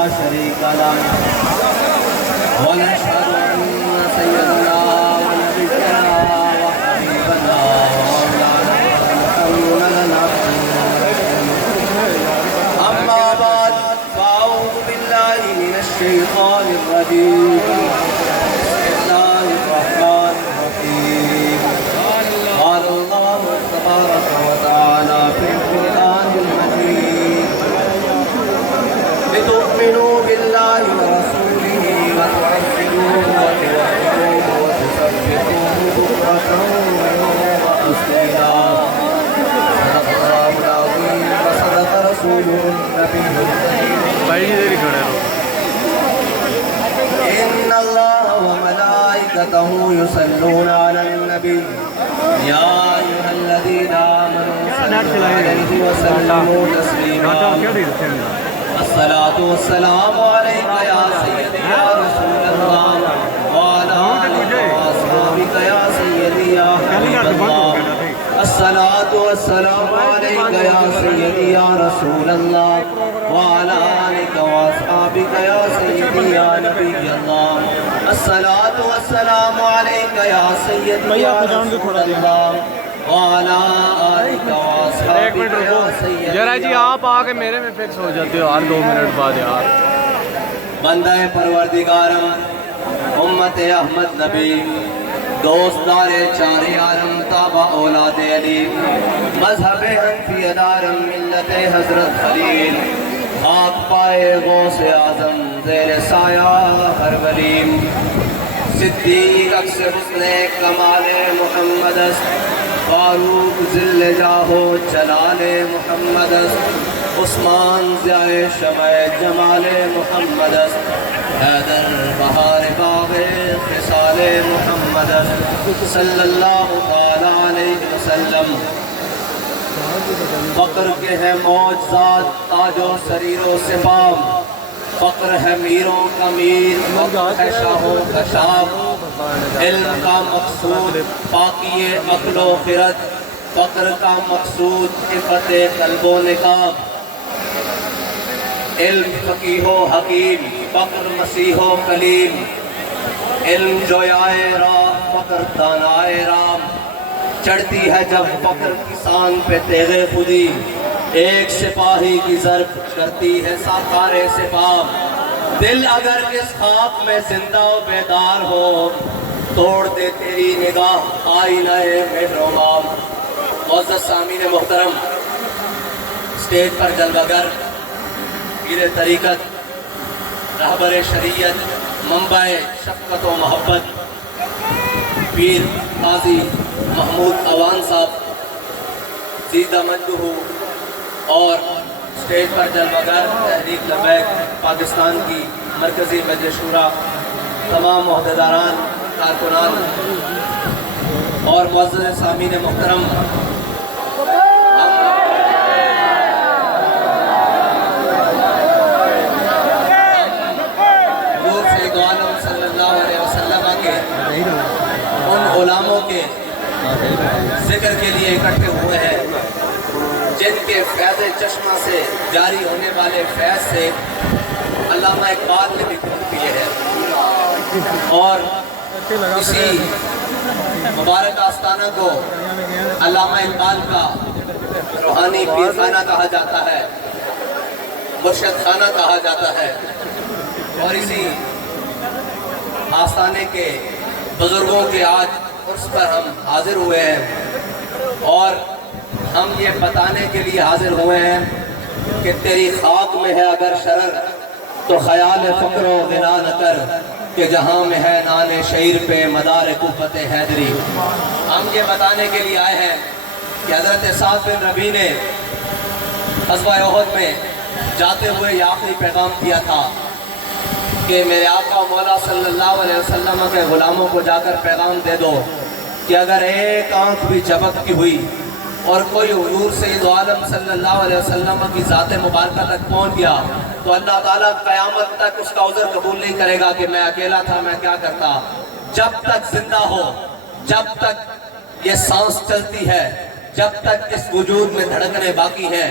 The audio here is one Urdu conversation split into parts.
لا شريك له ونشهد أن سيدنا ونبينا وحبيبنا ومولانا محمدا أما بعد فأعوذ بالله من الشيطان الرجيم بسم الله الرحمن الرحيم قال الله تبارك وتعالى في القرآن المجيد لتؤمنوا بالله ورسوله وتعزروه وتوحدوه وتسبحوه بكرة وأصيلا صدق الله العظيم وصدق رسوله النبي الكريم إن الله وملائكته يصلون على النبي يا أيها الذين آمنوا صلوا عليه وسلموا تسليما الصلاة والسلام عليك يا سيدي يا رسول الله وعلى آلك وأصحابك يا سيدي يا حبيب الله الصلاة والسلام عليك يا سيدي يا رسول الله وعلى آلك وأصحابك يا سيدي يا نبي الله الصلاة والسلام عليك يا سيدي يا رسول الله وعلى آلك وأصحابك يا سيدي ذرا جی آپ آگے میرے میں فکس ہو جاتے ہو ہر 2 منٹ بعد یار بندہ پروردگارم امت احمد نبی دوستدار چار عالم تابع اولاد علی مذہب حنفی دارم ملت حضرت خلیل خاک پائے غوث اعظم زیر سایہ ہر ولیم صدیق عکس حسن کمال محمد است فاروق ذل جاہو جلال محمد است عثمان ضیاء شمع جمال محمد است حیدر بہار باغ خصال محمد است صلی اللہ تعالی علیہ وسلم فقر کے ہے معجزات تاج و سریر و سپام فقر ہے میروں کا میر فقر ہے شاہوں کا شام علم کا مقصود پاکی عقل و خرد فقر کا مقصود عفت قلب و نقاب علم فقیہ و حکیم فقر مسیح و کلیم علم جویائے راہ فقر دانائے رام چڑھتی ہے جب فقر کسان پہ تیغ خودی ایک سپاہی کی ضرب کرتی ہے ساکار سپاہ دل اگر اس خاک میں زندہ و بیدار ہو توڑ دے تیری نگاہ آئینہ مہر و مام معزز سامعین محترم سٹیج پر جلوہ گر پیر طریقت رہبر شریعت منبع شفقت و محبت پیر قاضی محمود اوان صاحب زیدہ مجدہ اور سٹیج پر جلوہ گر تحریک لبیک پاکستان کی مرکزی مجلس شورا تمام عہدیداران کارکنان اور معزز سامعین محترم حضور سید عالم صلی اللہ علیہ وسلم کے ان غلاموں کے ذکر کے لیے اکٹھے ہوئے ہیں جن کے فیض چشمہ سے جاری ہونے والے فیض سے علامہ اقبال نے بھی خود پیے ہیں اور اسی مبارک آستانہ کو علامہ اقبال کا روحانی پیر خانہ کہا جاتا ہے مرشد خانہ کہا جاتا ہے اور اسی آستانے کے بزرگوں کے آج عرس پر ہم حاضر ہوئے ہیں اور ہم یہ بتانے کے لیے حاضر ہوئے ہیں کہ تیری خاک میں ہے اگر شرر تو خیال فقر و غنا نہ کر کہ جہاں میں ہے نان شعیر پہ مدار قوت حیدری ہم یہ بتانے کے لیے آئے ہیں کہ حضرت سعد بن ربیع نے غزوہ احد میں جاتے ہوئے یہ آخری پیغام دیا تھا کہ میرے آقا مولا صلی اللہ علیہ وسلم کے غلاموں کو جا کر پیغام دے دو کہ اگر ایک آنکھ بھی جھپکتی ہوئی اور کوئی حضور سید عالم صلی اللہ علیہ وسلم کی ذات مبارکہ تک پہنچ گیا تو اللہ تعالیٰ قیامت تک اس کا عذر قبول نہیں کرے گا کہ میں اکیلا تھا میں کیا کرتا. جب تک زندہ ہو, جب تک یہ سانس چلتی ہے, جب تک اس وجود میں دھڑکنیں باقی ہیں,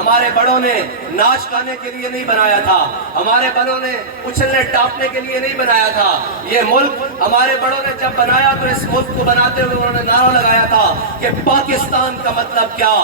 ہمارے بڑوں نے ناچ گانے کے لیے نہیں بنایا تھا، ہمارے بڑوں نے اچھلنے ٹاپنے کے لیے نہیں بنایا تھا۔ یہ ملک ہمارے بڑوں نے جب بنایا تو اس ملک کو بناتے ہوئے انہوں نے نعرہ لگایا تھا کہ پاکستان کا مطلب کیا،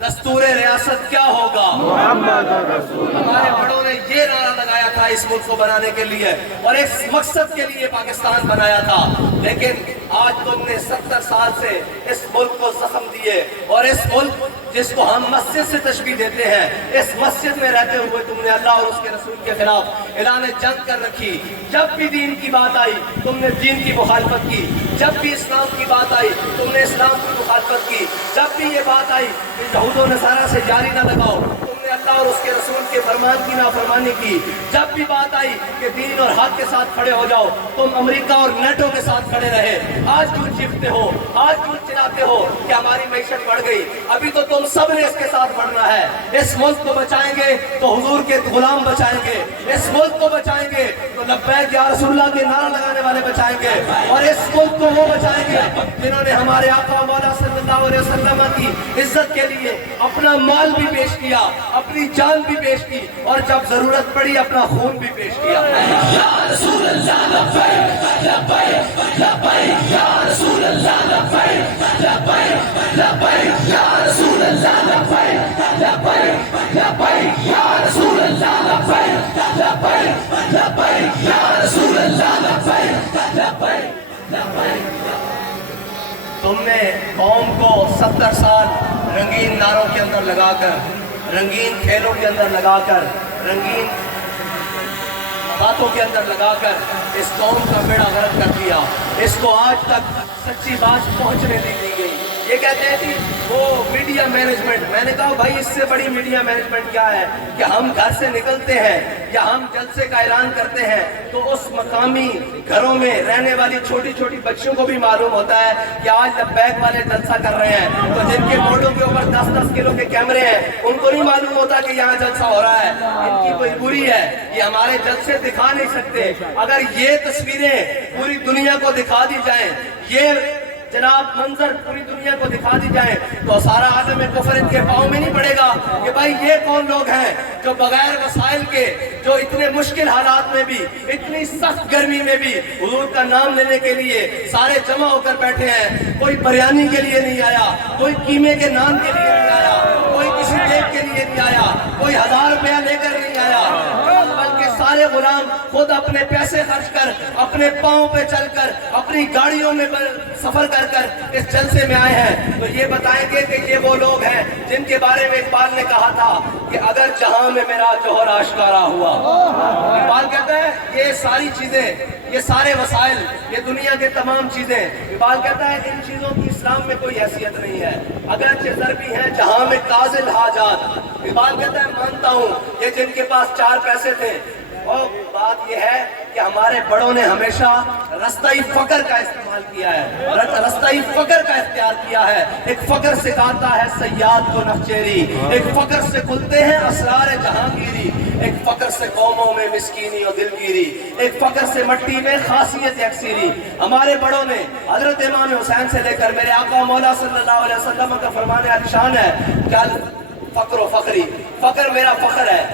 دستور ریاست کیا ہوگا۔ ہمارے بڑوں نے یہ نعرہ لگایا تھا اس ملک کو بنانے کے لیے اور اس مقصد کے لیے پاکستان بنایا تھا، لیکن آج تم نے 70 سال سے اس ملک کو زخم دیے اور اس ملک جس کو ہم مسجد سے تشبیہ دیتے ہیں، اس مسجد میں رہتے ہوئے تم نے اللہ اور اس کے رسول کے خلاف اعلان جنگ کر رکھی۔ جب بھی دین کی بات آئی تم نے دین کی مخالفت کی، جب بھی اسلام کی بات آئی تم نے اسلام کی مخالفت کی، جب بھی یہ بات آئی کہ یہود و نصارہ سے جاری نہ لگاؤ تم نے اللہ اور اس کے رسول کے فرمان کی نافرمانی کی، جب بھی بات آئی کہ دین اور حق کے ساتھ کھڑے ہو جاؤ تم امریکہ اور نیٹو کے ساتھ کھڑے رہے۔ آج کیوں چیختے ہو، آج کیوں چلاتے ہو کہ ہماری معیشت بڑھ گئی؟ ابھی تو تم سب نے اس کے ساتھ بڑھنا ہے۔ اس ملک کو بچائیں گے تو حضور کے غلام بچائیں گے، اس ملک کو بچائیں گے تو لبیک یا رسول اللہ کے نعرہ لگانے والے بچائیں گے، اور اس ملک کو وہ بچائیں گے جنہوں نے ہمارے آقا مولا صلی اللہ علیہ وسلم کی عزت کے لیے اپنا مال بھی پیش کیا، اپنی جان بھی پیش کی، اور جب ضرورت پڑی اپنا خون بھی پیش کیا۔ یا رسول اللہ لبیک لبیک لبیک یا رسول اللہ لبیک لبیک لبیک یا رسول اللہ لبیک لبیک لبیک یا رسول اللہ لبیک لبیک لبیک یا رسول اللہ لبیک لبیک لبیک۔ تم نے قوم کو 70 سال رنگین نعروں کے اندر لگا کر، رنگین کھیلوں کے اندر لگا کر، رنگین باتوں کے اندر لگا کر اس قوم کا بیڑا غرق کر دیا۔ اس کو آج تک سچی بات پہنچنے نہیں دی گئی۔ یہ کہتے ہیں کہ وہ میڈیا مینجمنٹ، میں نے کہا بھائی اس سے بڑی میڈیا مینجمنٹ کیا ہے کہ ہم گھر سے نکلتے ہیں یا ہم جلسے کا اعلان کرتے ہیں تو اس مقامی گھروں میں رہنے والی چھوٹی چھوٹی بچیوں کو بھی معلوم ہوتا ہے کہ آج لبیک والے جلسہ کر رہے ہیں، تو جن کے موڈوں کے اوپر 10-10 کلو کے کیمرے ہیں ان کو نہیں معلوم ہوتا کہ یہاں جلسہ ہو رہا ہے۔ ان کی مجبوری ہے، یہ ہمارے جلسے دکھا نہیں سکتے۔ اگر یہ تصویریں پوری دنیا کو دکھا دی جائیں، یہ جناب منظر پوری دنیا کو دکھا دی جائیں تو سارا عالم کفر ان کے پاؤں میں نہیں پڑے گا کہ بھائی یہ کون لوگ ہیں جو بغیر وسائل کے، جو اتنے مشکل حالات میں بھی، اتنی سخت گرمی میں بھی حضور کا نام لینے کے لیے سارے جمع ہو کر بیٹھے ہیں۔ کوئی بریانی کے لیے نہیں آیا، کوئی قیمے کے نان کے لیے نہیں آیا، کوئی کسی دیگ کے لیے نہیں آیا، کوئی 1000 روپیہ لے کر نہیں آیا، بلکہ سارے غلام خود اپنے پیسے خرچ کر، اپنے پاؤں پہ چل کر، اپنی گاڑیوں میں سفر کر کر اس جلسے میں آئے ہیں۔ تو یہ بتائیں گے کہ یہ وہ لوگ ہیں جن کے بارے میں اقبال نے کہا تھا کہ اگر جہاں میں میرا جوہر آشکارا ہوا۔ اقبال کہتا ہے یہ ساری چیزیں، یہ سارے وسائل، یہ دنیا کے تمام چیزیں، اقبال کہتا ہے ان چیزوں کی اسلام میں کوئی حیثیت نہیں ہے، اگرچہ ضربی ہیں جہاں میں کاذل حاجات۔ اقبال کہتا ہے مانتا ہوں یہ جن کے پاس 4 پیسے تھے، اور بات یہ ہے کہ ہمارے بڑوں نے ہمیشہ رستہ فقر کا استعمال کیا ہے، رستہ فقر کا اختیار کیا ہے۔ ایک فقر سکھاتا ہے سیاد کو نخچیری، ایک فقر سے کھلتے ہیں اسرار جہانگیری، ایک فقر سے قوموں میں مسکینی اور دلگیری، ایک فقر سے مٹی میں خاصیت یکسیری۔ ہمارے بڑوں نے حضرت امام حسین سے لے کر میرے آقا مولا صلی اللہ علیہ وسلم کا فرمان عالیشان ہے کہ فقر و فقری، فقر میرا فخر ہے۔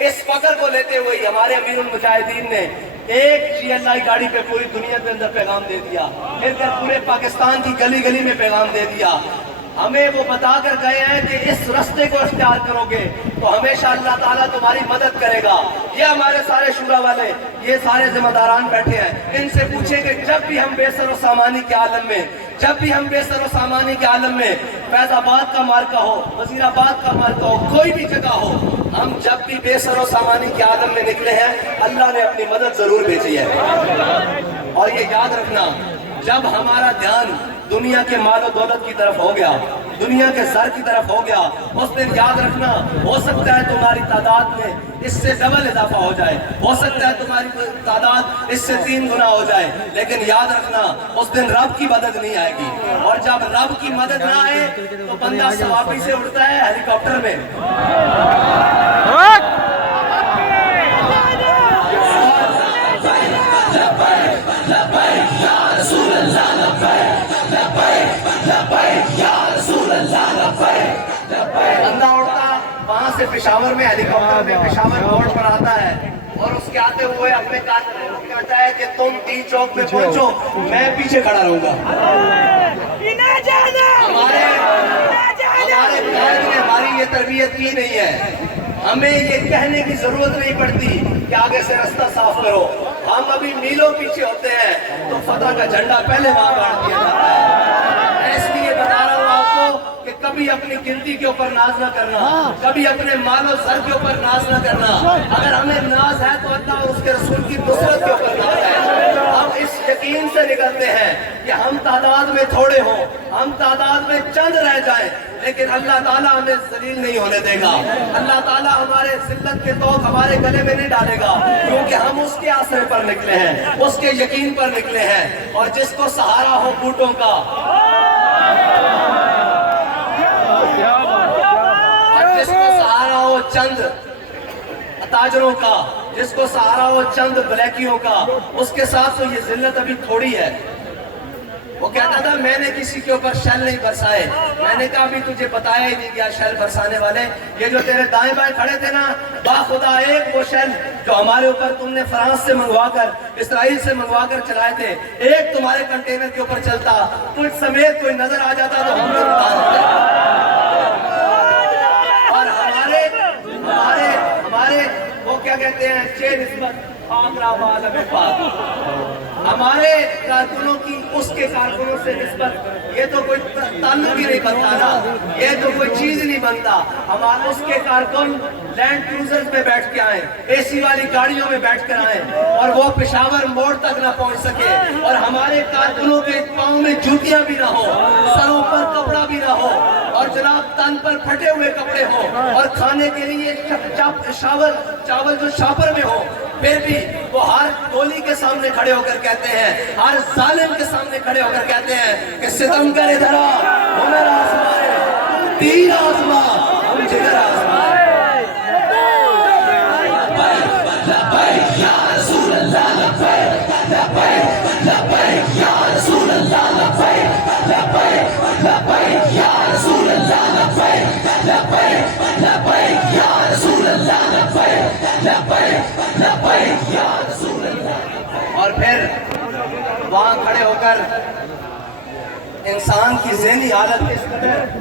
اس فقر کو لیتے ہوئے ہمارے امیر المجاہدین نے ایک GLI گاڑی پہ پوری دنیا کے اندر پیغام دے دیا، پھر کر پورے پاکستان کی گلی گلی میں پیغام دے دیا۔ ہمیں وہ بتا کر گئے ہیں کہ اس رستے کو اختیار کرو گے تو ہمیشہ اللہ تعالیٰ تمہاری مدد کرے گا۔ یہ ہمارے سارے شورا والے، یہ سارے ذمہ داران بیٹھے ہیں، ان سے پوچھیں کہ جب بھی ہم بے سر و سامانی کے عالم میں، جب بھی ہم بے سر و سامانی کے عالم میں، فیض آباد کا مارکہ ہو، وزیر آباد کا مارکہ ہو، کوئی بھی جگہ ہو، ہم جب بھی بے سر و سامانی کے عالم میں نکلے ہیں اللہ نے اپنی مدد ضرور بھیجی ہے۔ اور یہ یاد رکھنا جب ہمارا دھیان دنیا کے مال و دولت کی طرف ہو گیا، دنیا کے زر کی طرف ہو گیا، اس دن یاد رکھنا ہو سکتا ہے تمہاری تعداد میں اس سے ڈبل اضافہ ہو جائے، ہو سکتا ہے تمہاری تعداد اس سے 3 گنا ہو جائے، لیکن یاد رکھنا اس دن رب کی مدد نہیں آئے گی، اور جب رب کی مدد نہ آئے تو بندہ ثوابی سے اڑتا ہے ہیلی کاپٹر میں۔ سے پشاور میں ہیلی کاپٹر میں پشاور بورڈ پر آتا ہے اور اس کے آتے ہوئے اپنے کہتا ہے کہ تم ٹی چوک میں پہنچو، میں پیچھے کھڑا رہوں گا۔ ہمارے قائد نے ہماری یہ تربیت کی نہیں ہے، ہمیں یہ کہنے کی ضرورت نہیں پڑتی کہ آگے سے راستہ صاف کرو، ہم ابھی میلوں پیچھے ہوتے ہیں تو فتح کا جھنڈا پہلے وہاں گاڑ دیا جاتا ہے۔ میں اس لیے بتا رہا ہوں آپ کو کہ کبھی اپنی گنتی کے اوپر ناز نہ کرنا، کبھی اپنے مال و زر کے اوپر ناز نہ کرنا۔ اگر ہمیں ناز ہے تو اللہ اور اس کے رسول کی نصرت کے اوپر ناز ہے۔ ہم اس یقین سے نکلتے ہیں کہ ہم تعداد میں تھوڑے ہوں، ہم تعداد میں چند رہ جائیں، لیکن اللہ تعالیٰ ہمیں ذلیل نہیں ہونے دے گا۔ اللہ تعالیٰ ہمارے ذلت کے توق ہمارے گلے میں نہیں ڈالے گا، کیونکہ ہم اس کے آسرے پر نکلے ہیں، اس کے یقین پر نکلے ہیں۔ اور جس کو سہارا ہو بوٹوں کا، جس کو سہارا ہو چند تاجروں کا، جس کو سہارا ہو چند بلیکیوں کا، اس کے ساتھ تو یہ ذلت ابھی تھوڑی ہے۔ وہ کہتا تھا میں نے کسی کے اوپر شل نہیں برسائے، میں نے کہا بھی تجھے بتایا ہی نہیں گیا شل برسانے والے، یہ جو تیرے دائیں بائیں کھڑے تھے نا، باخدا ایک وہ شل جو ہمارے اوپر تم نے فرانس سے منگوا کر، اسرائیل سے منگوا کر چلائے تھے، ایک تمہارے کنٹینر کے اوپر چلتا، تجھ سمیت کوئی نظر آ جاتا تو ہم لوگ اٹھا دیتے۔ اور ہمارے وہ کیا کہتے ہیں چھ نسبت ہمارے کارکنوں کی اس کے کارکنوں سے نسبت، یہ تو کوئی تعلق ہی نہیں بنتا نا، یہ تو کوئی چیز نہیں بنتا۔ ہمارے اس کے کارکن لینڈ کروزرز میں بیٹھ کے آئیں، اے سی والی گاڑیوں میں بیٹھ کر آئیں، اور وہ پشاور موڑ تک نہ پہنچ سکے، اور ہمارے کارکنوں کے پاؤں میں جوتیاں بھی نہ ہو، سروں پر کپڑا بھی نہ ہو، اور جناب تن پر پھٹے ہوئے کپڑے ہوں، اور کھانے کے لیے چاول جو شاپر میں ہو، پھر بھی وہ ہر گولی کے سامنے کھڑے ہو کر کہتے ہیں، ہر ظالم کے سامنے کھڑے ہو کر کہتے ہیں کہ ستم کر ادھر آ، ہمیں آزمائے، تیر آزما، ہم جگر آزمائے۔ لبیک یا رسول اللہ، لبیک لبیک لبیک یا رسول اللہ، لبیک لبیک لبیک یا رسول اللہ، لبیک لبیک لبیک یا رسول اللہ، لبیک لبیک لبیک یا رسول اللہ۔ اور پھر وہاں کھڑے ہو کر انسان کی ذہنی حالت اس قدر